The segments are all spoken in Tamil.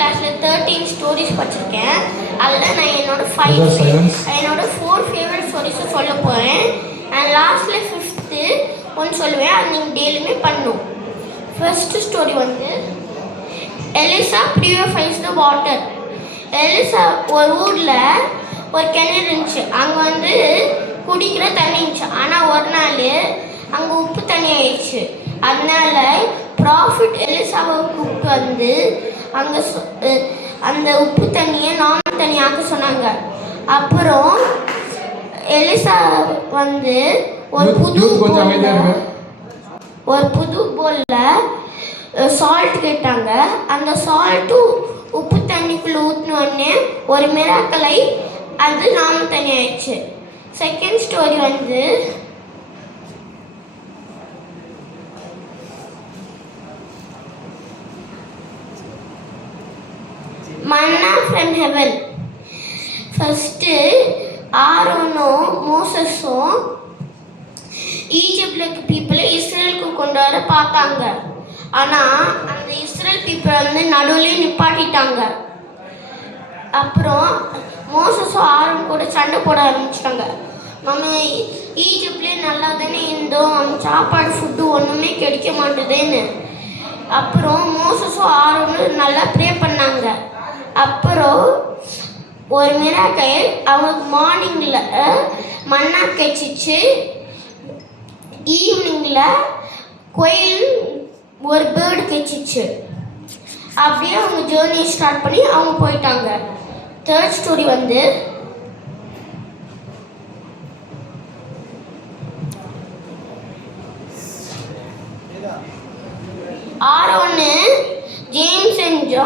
கிளாஸில் 13 ஸ்டோரிஸ் படிச்சிருக்கேன். அதில் நான் என்னோட 4 ஃபேவரட் ஸ்டோரிஸை சொல்ல போகிறேன். அண்ட் லாஸ்ட்டில் 5th ஒன்று சொல்லுவேன். அது நீங்கள் டெய்லியுமே பண்ணணும். ஃபர்ஸ்ட் ஸ்டோரி வந்து Elisa purifies the water. Elisa ஒரு ஊரில் ஒரு கிணறு இருந்துச்சு. அங்கே வந்து குடிக்கிற தண்ணி இருந்துச்சு. ஆனால் ஒரு நாள் அங்கே உப்பு தண்ணி ஆயிடுச்சு. அதனால ப்ராஃபிட் எலிசாவை கூப்பிட்டு வந்து அங்கே அந்த உப்பு தண்ணியை நார்மல் தண்ணி ஆக்க சொன்னாங்க. அப்புறம் எலிசா வந்து ஒரு புது போலில் சால்ட் கேட்டாங்க. அந்த சால்ட்டும் உப்பு தண்ணிக்குள்ளே ஊற்றினோடனே ஒரு மிராக்கலை அது நார்மல் தண்ணி ஆயிடுச்சு. செகண்ட் ஸ்டோரி வந்து மன்னா ஃப்ரம் ஹெவன். ஃபர்ஸ்ட்டு ஆரோனும் மோசஸும் ஈஜிப்டில் இருக்க பீப்புளை இஸ்ரேலுக்கு கொண்டு வர பார்த்தாங்க. ஆனால் அந்த இஸ்ரேல் பீப்புளை வந்து நடுவில் நிப்பாட்டிட்டாங்க. அப்புறம் மோசஸும் ஆரோன் கூட சண்டை போட ஆரம்பிச்சிட்டாங்க. நம்ம ஈஜிப்ட்லேயே நல்லா தானே இருந்தோம், அவங்க சாப்பாடு ஃபுட்டு ஒன்றுமே கிடைக்க மாட்டுதுன்னு. அப்புறம் மோசஸும் ஆரோனும் நல்லா ப்ரே பண்ணாங்க. அப்புறம் ஒரு மிராக்கிள் அவங்களுக்கு மார்னிங்கில் மன்னா கிடைச்சிச்சு. ஈவினிங்கில் கோயில் ஒரு பேர்டு கிடைச்சிச்சு. அப்படியே அவங்க ஜேர்னியை ஸ்டார்ட் பண்ணி அவங்க போயிட்டாங்க. தேர்ட் ஸ்டோரி வந்து ஆரோன்னு James and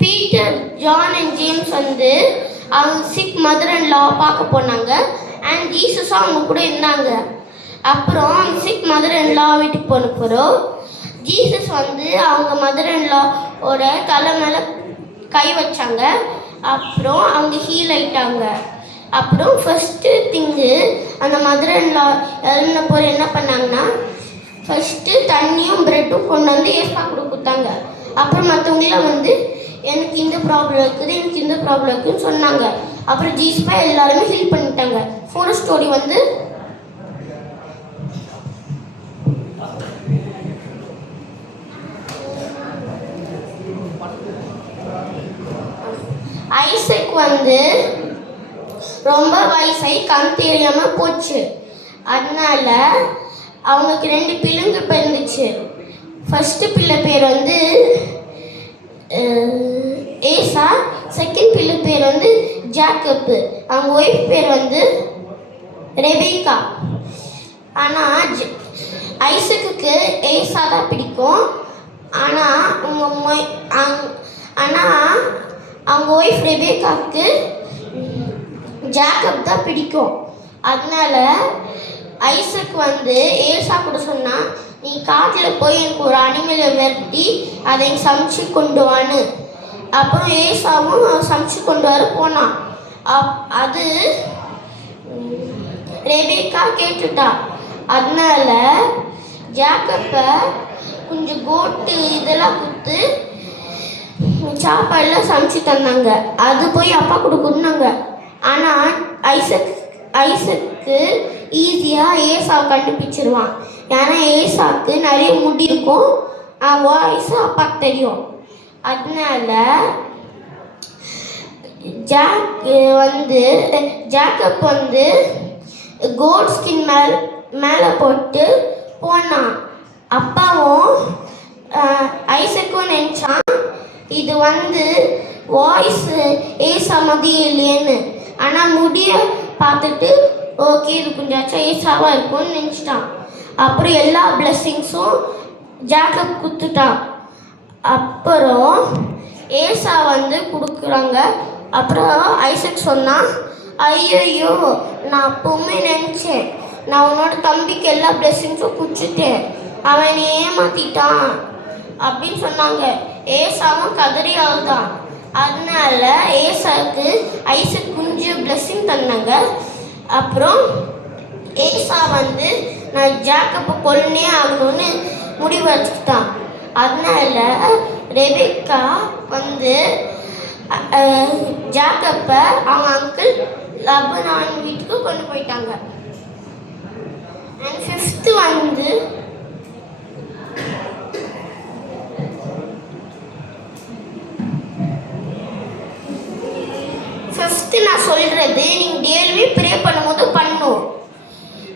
Peter, John and James வந்து அவங்க சிக் மதர் அண்ட் லா பார்க்க போனாங்க. அண்ட் ஜீசஸும் அவங்க கூட இருந்தாங்க. அப்புறம் அவங்க சிக் மதர் அண்ட் லா வீட்டுக்கு போனப்பறம் ஜீசஸ் வந்து அவங்க மதர் அண்ட் லாவோட தலை மேலே கை வச்சாங்க. அப்புறம் அவங்க ஹீல் ஆயிட்டாங்க. அப்புறம் ஃபஸ்ட்டு திங்கு அந்த மதர் அண்ட் லா இறந்த போகிற என்ன பண்ணாங்கன்னா ஃபஸ்ட்டு தண்ணியும் ப்ரெட்டும் கொண்டு வந்து ஏசா கொடுத்தாங்க. அப்புறம் மற்றவங்களாம் வந்து எனக்கு இந்த ப்ராப்ளம் இருக்குது, எனக்கு இந்த ப்ராப்ளம் இருக்குதுன்னு சொன்னாங்க. அப்புறம் ஜீசப்பா எல்லாருமே ஹீல் பண்ணிட்டாங்க. ஃபோர்த் ஸ்டோரி வந்து ஐசக் வந்து ரொம்ப வயசாகி கண் தெரியாமல் போச்சு. அதனால அவங்களுக்கு 2 பிள்ளைங்க பிறந்துச்சு. ஃபஸ்ட்டு பிள்ளை பேர் வந்து ஏசா, செகண்ட் பிள்ளை பேர் வந்து ஜாக்கப்பு. அவங்க ஒய்ஃப் பேர் வந்து ரெபேக்கா. ஆனால் ஐசக்குக்கு ஏசா தான் பிடிக்கும். ஆனால் அவங்க ஒய்ஃப் ரெபேக்காவுக்கு ஜாக்கப் தான் பிடிக்கும். அதனால ஐசக் வந்து ஏசா கூட சொன்னால் நீ காட்டில் போய் எனக்கு ஒரு அனிமலை விரட்டி அதை சமைச்சு கொண்டு வான்னு. அப்புறம் ஏசாவும் சமைச்சு கொண்டு வர போனான். அது ரெபேக்கா கேட்டுட்டா. அதனால ஜாக்கப்பை கொஞ்சம் கோட்டு இதெல்லாம் கொடுத்து சாப்பாடெல்லாம் சமைச்சு தந்தாங்க. அது போய் அப்பா கூட கொடுத்தாங்க. ஆனால் ஐசக்கு ஈஸியாக ஏசாவை கண்டுபிடிச்சிருவான். ஏன்னா ஏசாவுக்கு நிறைய முடி இருக்கும், வாய்ஸு அப்பாவுக்கு தெரியும். அதனால ஜாக்கப் வந்து கோட் ஸ்கின் மேலே போட்டு போனான். அப்பாவும் ஐசக்கும் நினச்சான் இது வந்து வாய்ஸ் ஏசா மாதிரி இல்லையேன்னு. ஆனால் முடிய பார்த்துட்டு ஓகே இது கொஞ்சம் ஏசாவாக இருக்கும்னு நினச்சிட்டான். அப்புறம் எல்லா பிளெஸ்ஸிங்ஸும் ஜாக்கப் கொடுத்துட்டான். அப்புறம் ஏசா வந்து கொடுக்குறாங்க. அப்புறம் ஐசக் சொன்னான், ஐயோ நான் அப்பவுமே நினச்சேன் நான் உன்னோட தம்பிக்கு எல்லா பிளெஸ்ஸிங்ஸும் குடிச்சிட்டேன், அவன் ஏமாத்திட்டான் அப்படின்னு சொன்னாங்க. ஏசாவும் கதறி ஆகுதான். அதனால ஏசாவுக்கு ஐசக் கொஞ்சம் பிளெஸ்ஸிங் தந்தாங்க. அப்புறம் ஏசா வந்து நான் ஜாக்கப்பை கொல்லுனே ஆகணும்னு முடிவு வச்சுக்கிட்டான். அதனால ரெபெக்கா வந்து ஜாக்கப்பை அவங்க அங்கிள் லபனான் வீட்டுக்கு கொண்டு போயிட்டாங்க. அண்ட் ஃபிஃப்த்து வந்து நான் சொல்றது நீங்க டெய்லி ப்ரே பண்ணும்போது பண்ணும்.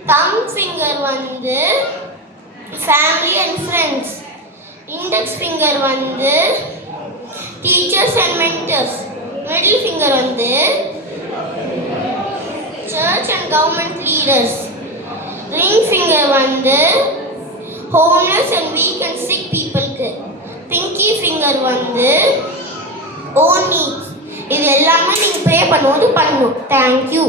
தம் ஃபிங்கர் வந்து family and friends, index finger வந்து teachers and mentors, middle finger வந்து church and government leaders, ring finger வந்து homeless and weak and sick பீப்புளுக்கு, பிங்கி ஃபிங்கர் வந்து ஓன் நீட்ஸ். இது எல்லாமே நீங்கள் ப்ரே பண்ணும்போது பண்ணணும். தேங்க்யூ.